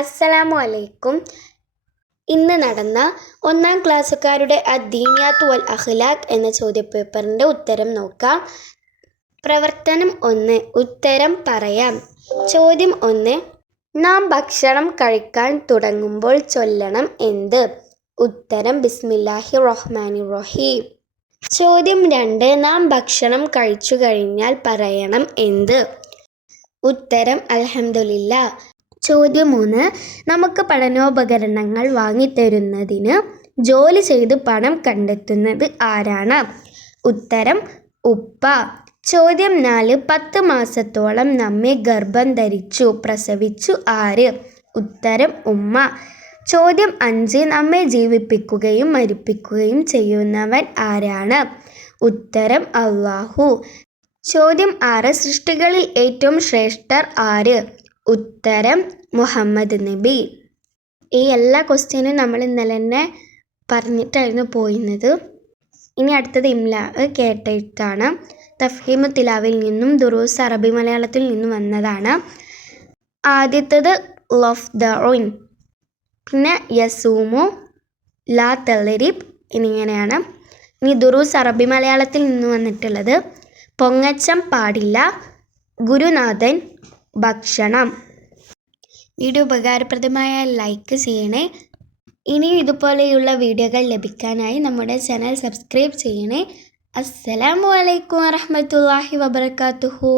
അസ്സലാമു അലൈക്കും. ഇന്ന് നടന്ന 1ാം ക്ലാസ്സുകാരുടെ അദ്ദീനിയാത്ത് വൽ അഖ്ലാഖ് എന്ന ചോദ്യപേപ്പറിൻ്റെ ഉത്തരം നോക്കാം. പ്രവർത്തനം 1. ഉത്തരം പറയാം. ചോദ്യം 1. നാം ഭക്ഷണം കഴിക്കാൻ തുടങ്ങുമ്പോൾ ചൊല്ലണം എന്ത്? ഉത്തരം ബിസ്മില്ലാഹി റഹ്മാനിർ റഹീം. ചോദ്യം 2. നാം ഭക്ഷണം കഴിച്ചു കഴിഞ്ഞാൽ പറയണം എന്ത്? ഉത്തരം അൽഹംദുലില്ലാ. ചോദ്യം 3. നമുക്ക് പഠനോപകരണങ്ങൾ വാങ്ങിത്തരുന്നതിന് ജോലി ചെയ്ത് പണം കണ്ടെത്തുന്നത് ആരാണ്? ഉത്തരം ഉപ്പ. ചോദ്യം 4. 10 മാസത്തോളം നമ്മെ ഗർഭം ധരിച്ചു പ്രസവിച്ചു ആര്? ഉത്തരം ഉമ്മ. ചോദ്യം 5. നമ്മെ ജീവിപ്പിക്കുകയും മരിപ്പിക്കുകയും ചെയ്യുന്നവൻ ആരാണ്? ഉത്തരം അല്ലാഹു. ചോദ്യം 6. സൃഷ്ടികളിൽ ഏറ്റവും ശ്രേഷ്ഠർ ആര്? ഉത്തരം മുഹമ്മദ് നബി. ഈ എല്ലാ ക്വസ്റ്റ്യനും നമ്മൾ ഇന്നലെ തന്നെ പറഞ്ഞിട്ടായിരുന്നു പോയിരുന്നത്. ഇനി അടുത്തത് ഇംല കേട്ടെഴുത്താണ്. തഫ്ഹീമു തിലാവിൽ നിന്നും ദുറൂസ് അറബി മലയാളത്തിൽ നിന്നും വന്നതാണ്. ആദ്യത്തേത് ലഫ്ദഉൻ, പിന്നെ യസൂമു, ലാ തളരിബ് എന്നിങ്ങനെയാണ്. ഇനി ദുറൂസ് അറബി മലയാളത്തിൽ നിന്ന് വന്നിട്ടുള്ളത് പൊങ്ങച്ചം പാടില്ല, ഗുരുനാഥൻ, ഭക്ഷണം. വീഡിയോ ഉപകാരപ്രദമായ ലൈക്ക് ചെയ്യണേ. ഇനിയും ഇതുപോലെയുള്ള വീഡിയോകൾ ലഭിക്കാനായി നമ്മുടെ ചാനൽ സബ്സ്ക്രൈബ് ചെയ്യണേ. അസ്സലാമു അലൈക്കും വറഹ്മത്തുള്ളാഹി വബറകാതുഹു.